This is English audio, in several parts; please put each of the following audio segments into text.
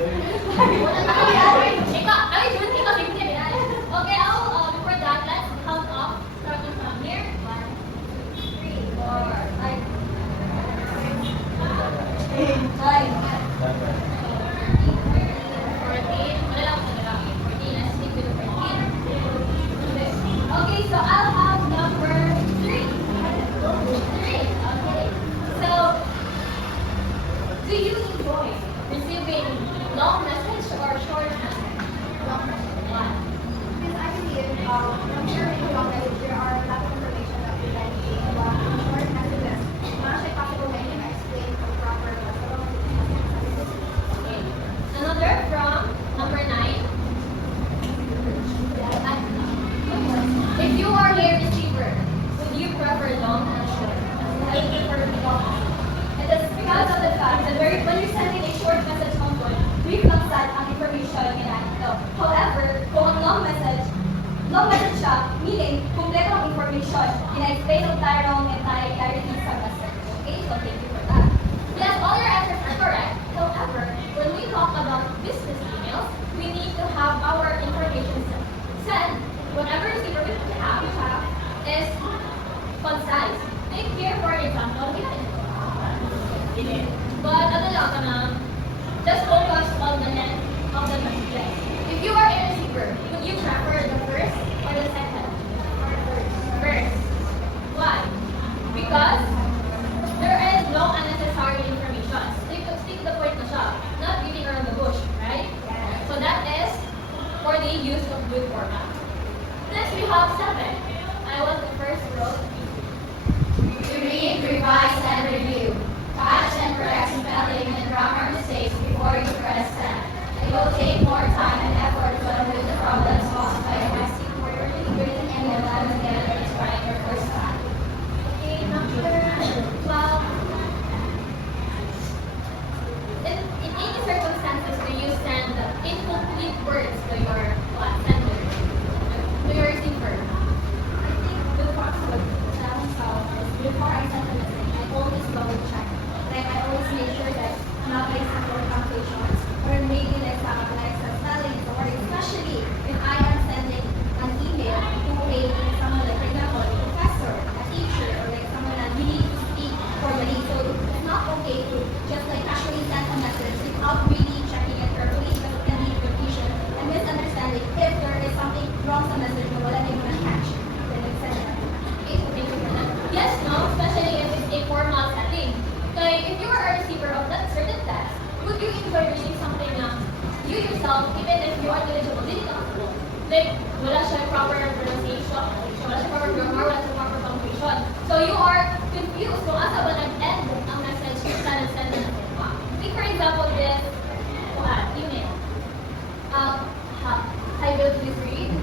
Okay, before that, let's count off, starting from here. 1, 2, 3, 4, 5, 9, 14. Wala lang ako nila. 14. Let's stick with the 14. Okay, so I'll have number 3. 3. Okay. So, do you enjoy receiving long message or short message? Long message. Why? Because I believe, I'm sure in long message there are a lot of information that we can gain, but in short messages, not actually possible when you explain the proper message. Okay. Another from number 9. If you are a receiver, would you prefer long or short? I prefer long. And that's because of the fact that when you're sending a short message onboard, brief lang sad ang information ginagawa. However, kung ang long message siya, meaning, kumpleto ang information, ina-explain ang tarong and clarity sa message. Okay, so thank you for that. Yes, all your answers are correct. However, when we talk about business emails, we need to have our information sent. Whatever receiver we have is concise. Take here for example, but ano lang ka na, just focus on the end of the message. If you are a receiver, would you prefer the first or the second? First. Why? Because there is no unnecessary information. Stick to the point na siya, not beating around the bush, right? So that is for the use of good format. Next we have 7. I want the first row. To read, revise, and review. Catch and correct spelling and grammar mistakes before you press send. It will take more time and effort to avoid the problems caused by texting or written any of them together is writing your first time. Okay, number 12. In any circumstances do you send incomplete words to your sender, to your receiver? I think the process of myself is before I send a message, I always double check. Like I always make sure that I'm not like some punctuations or maybe like some spellings or especially if I am sending an email to someone like for example a professor, a teacher, or like someone that we need to speak formally. So it's not okay to just like actually send a message without really checking it carefully because it can lead to confusion and misunderstanding if there is something wrong sa message na wala na yung catch. Then it's send it. Okay, so thank you for that. Yes, no, especially if it's a formal setting. Like, if you are a receiver of that certain text, would you enjoy reading something na you yourself, even if you are eligible, dili ka comfortable? Like, wala siya proper pronunciation, wala siya proper grammar, wala siya proper punctuation. So you are confused kung asa ba nag-end ang message kung saan nag-send na natin pa. Take for example this email. I will please read.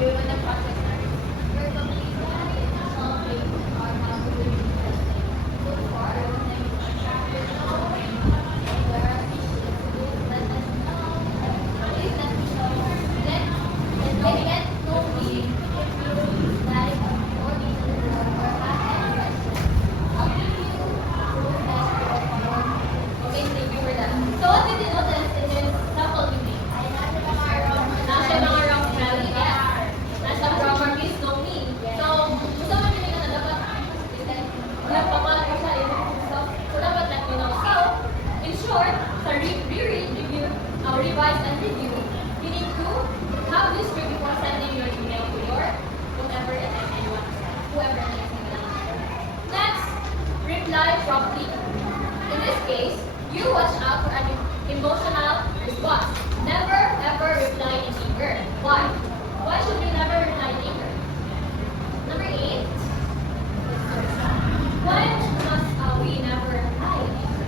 You when the process starts. Your complete national base on how to do it. Look for where let us know. Please let me know. Then they get to me if you like more details or have any questions. I'll give you proof that okay, thank you for that. So what did you notice in this sample you made? Nasa mga wrong spelling, yes. Nasa grammar please know me. So, gusto mo nyo na dapat nagpapala ko siya so dapat let me know. So, in short, sa reread, review, revise, and review, you need to have this trick before sending your email to your whatever it is you want to send. Whoever it is you want to send. Next, reply promptly. In this case, you watch out for an emotional response. Never ever reply in anger. Why? Why should we never reply in anger? Number 8. Why must we never reply in anger?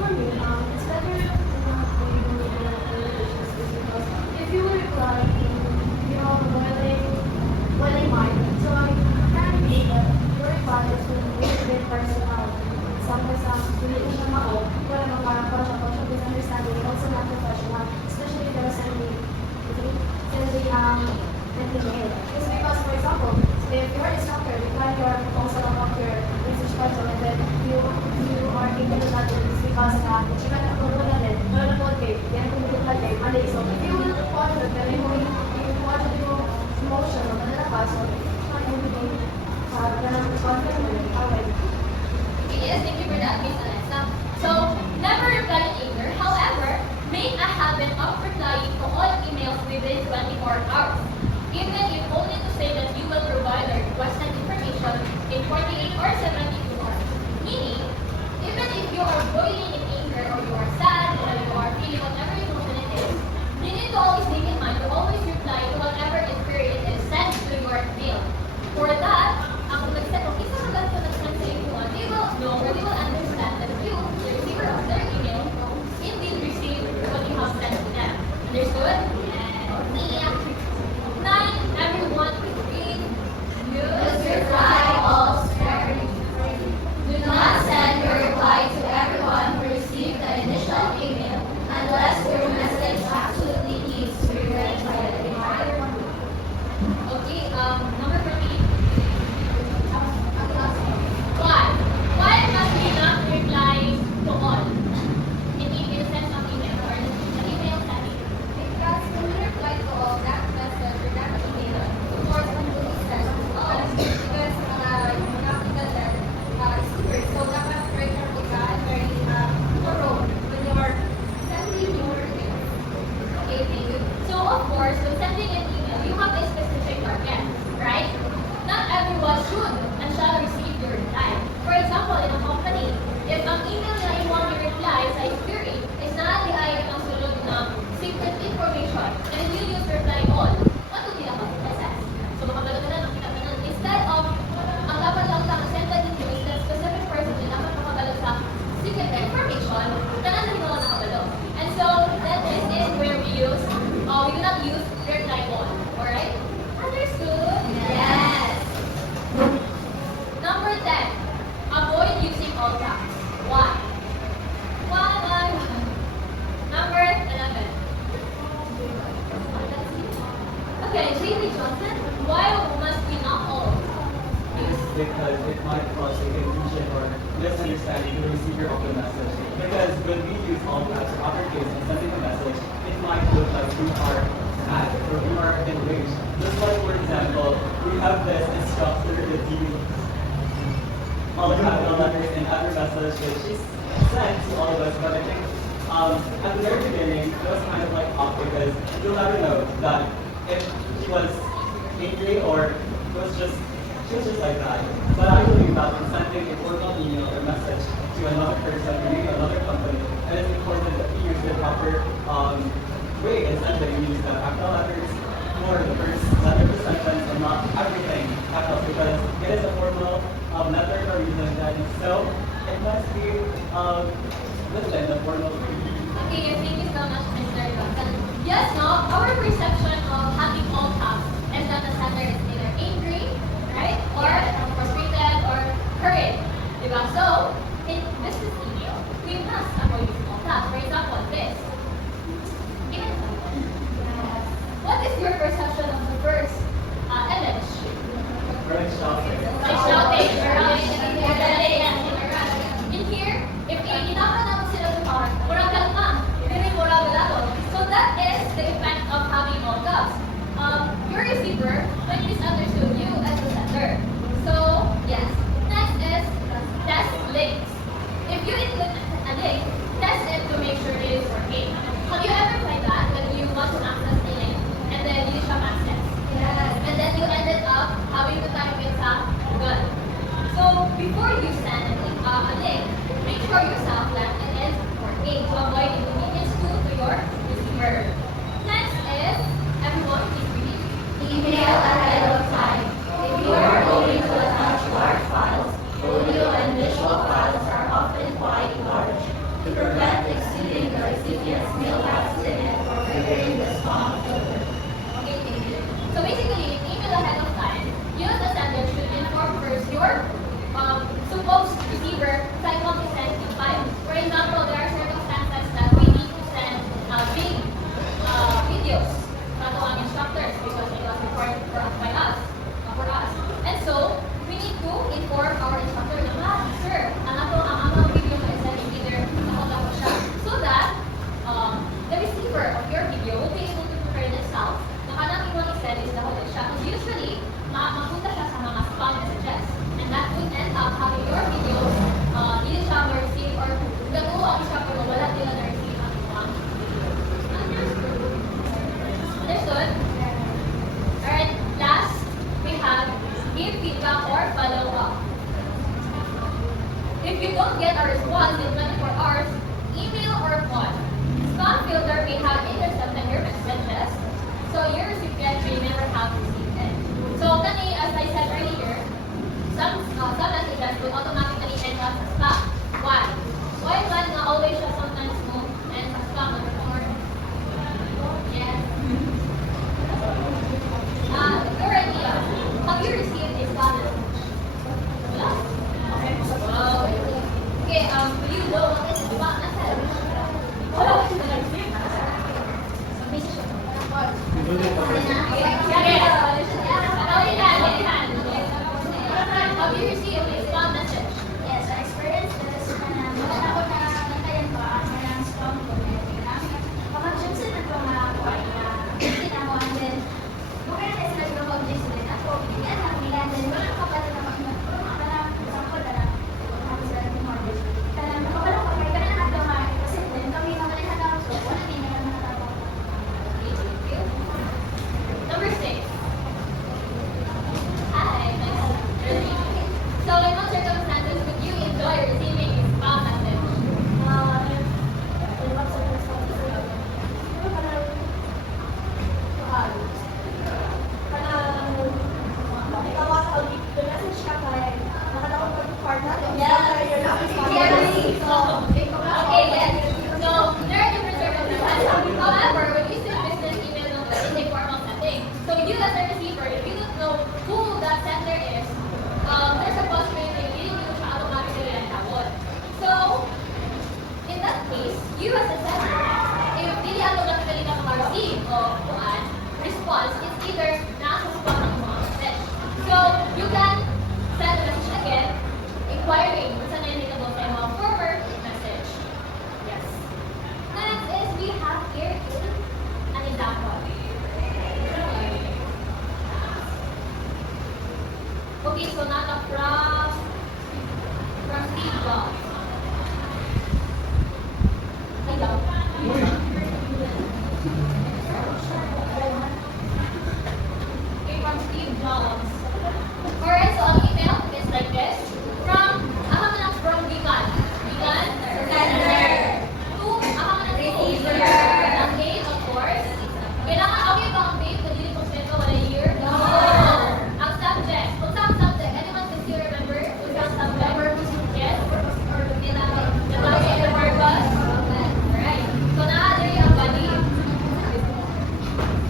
For me, it's better to not really do it in relationships because if you reply in, boiling mind, so I can be that your reply is going to be a bit personal. Sometimes, hindi ko siya mao, wala mo parang misunderstanding and also not professional, especially if you're sending an email. Because for example, if if you're an instructor, you plan your proposal of your research proposal and then you are able to that is because you can approve na din, pero na okay, yan kung hindi natin, mali. So if you will follow the very way, you follow the motion of the labas, so it's not going to be ganang conflict with it. Okay. Yes, thank you for that, Miss Alexa. So, never reply in anger. However, make a habit of replying to all emails within 24 hours. Even if only to say that you will provide the requested information in 48 or 72 hours. Meaning, even if you are boiling in anger or you are sad or you are feeling whatever emotion it is, you need to always make in mind to always reply to whatever inquiry it is sent to your mail. For that, ang nag-set of isa na ganito nag-send sa inyo, they will know or they will understand that you, the receiver of their email, indeed received what you have sent to them. Understood? Yeah. 9, everyone read. Use reply all sparingly. Do not send your reply to everyone who received the initial email unless your message absolutely needs to be read by the entire group. Okay, number 14. Why? Why must we not reply to all? In email, send some email or an email sending. Because when you reply to all that message or that email, of course, when you send to all, because you have to get that secret. So dapat very careful ka and very thorough when you are sending your email. Okay, thank you. So, of course, when sending an email, you have a specific target, right? Not everyone should and shall receive your reply. For example, in a company, if ang email na you want to reply sa query is nakalagay ang sulod ng secret information and you use reply all, what would be the consequences? So, makapagod na ng kinakanan. Instead of, ang dapat lang sa send that into is that specific person na dapat makapagod sa secret information, tanan na hindi nakabalo. And so, that is where we use, we do not use reply all. Alright? Understood? Yes. Number 10, avoid using all caps. Why? Why? Number 11. Okay, J.D. Johnson, why must we not all use? Because it might cause a confusion or misunderstanding to the receiver of the message. Because when we use all caps or uppercase in sending a message, it might look like we are sad or we are enraged. Just like, for example, we have this instructor that uses all the capital letters in every message that she's sent to all of us. But I think at the very beginning, it was kind of like off because you'll never know that if she was angry or she was just like that. But I believe that when sending a formal email or message to another person or maybe another company, it is important that we use the proper way in sending. We use the capital letters for the first letter of the sentence and not everything capital because it is a formal method or reason that so it must be within the formal. Okay, yes, thank you so much, Mr. Johnson. Yes, no, our perception of having all caps is that the sender is either angry, right, or frustrated or hurried. Diba? So, in business email, we must avoid using all caps. For example, this. Give me an example. What is your perception of the first image? Very shocking. Like shouting, rush, in here, if inapa naman sila sa power, murang kalma, hindi murang galado. So that is the effect of having all caps. Your receiver, when you misunderstood you as the sender. So, yes. Next is test links. If you include a link, test it to make sure it is working. Have you ever tried that when you want to access a link and then you stop access? Yes. And then you ended up having to type it sa Google. So before you send a link, make sure yourself that it is working to avoid inconvenience to your receiver. Next is, everyone please read. Email ahead of time. If you are going to attach large files, audio and visual files are often quite large. To prevent exceeding the recipient's mailbox limit or triggering the spam filter. Okay, thank you. So basically, email ahead of time, you as the sender should inform first your supposed receiver type of the sensitive file. For example, there are circumstances that we need to send big videos to our instructors because it was required for us by us. feedback or follow up. If you don't get a response in 24 hours, email or call. Spam filter may have intercepted your messages, so your recipient may never have received it. So, as I said earlier, some messages will automatically end up as spam. Why? Why one na always siya sometimes mo and sa spam or yes. Your idea. Have you received a spam message? Wala? Okay. Wow. Okay, do you know what is a spam message? Wala ko siya na-receive. Have you received a spam message? Yes, I experienced this when ako na nantayan ko ang mga spam comment. Pag-objection na ito mga kuwan na kita mo and then mukha na sila mag-objection din ako. Binigyan lang nila and then wala kapatid na mag-objection. Parang example na lang. Ako sila mag-objection. Parang makapala ko kayo na natin mga kasi din kami naman ay hataw. So, wala din na naman hataw. Number 6. Hi. So, in what circumstances would you enjoy receiving a spam message? Okay, yes. So, there are different circumstances. However, when you send business email in a formal setting, so you as a receiver, if you don't know who that sender is, there's a possibility you didn't use siya automatically ang tawag. So, in that case, you as a sender, if dili automatically ka maka-receive o kuan, response, it's either nasa spam ng mga message. So, you can send a message again, inquiring kung saan na yung sa mga former message. Yes. Next is we have here an example. Okay, so nata from Steve Jobs. Hello. Okay, from Steve Jobs. Alright, so ang email is like this. From Gikan. Gikan? Sender. To, receiver. Ang date, of course. Kailangan, okay ba ang date? Kung dili po wala year? No. Ang subject. Kung saan subject? Anyone can still remember? Kung saan subject? Yes? The body and the purpose? Alright. So, na-other yung body.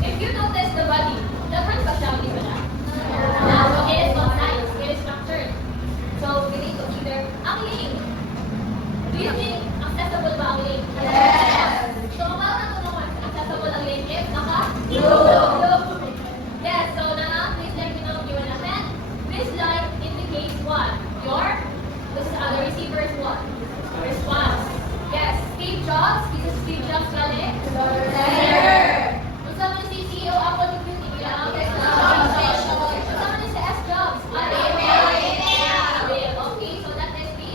If you notice the body, dapat ba siya hindi ba na? So, it is concise. It is structured. So, we need to either ang link. Do you think accessible ba ang link? Yes. So, kung bakit naman accessible ang link if Yes, so please let me know if you will attend. This line indicates what? The receiver's what? Response. Yes, Steve Jobs. This is Steve Jobs galing? Sender. Kung saan man si CEO Apple Computing ilang? Kung saan man si S. Jobs? Okay, so that is the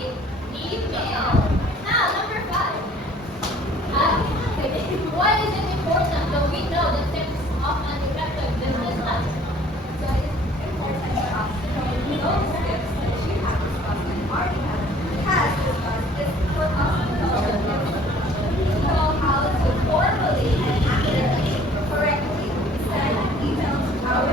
email. Now, number 5. Why is it important that we know the tips of an effective business life? So it's important for us to know those tips that you have discussed and already has discussed. It's for us to know how to formally and accurately, correctly send emails to our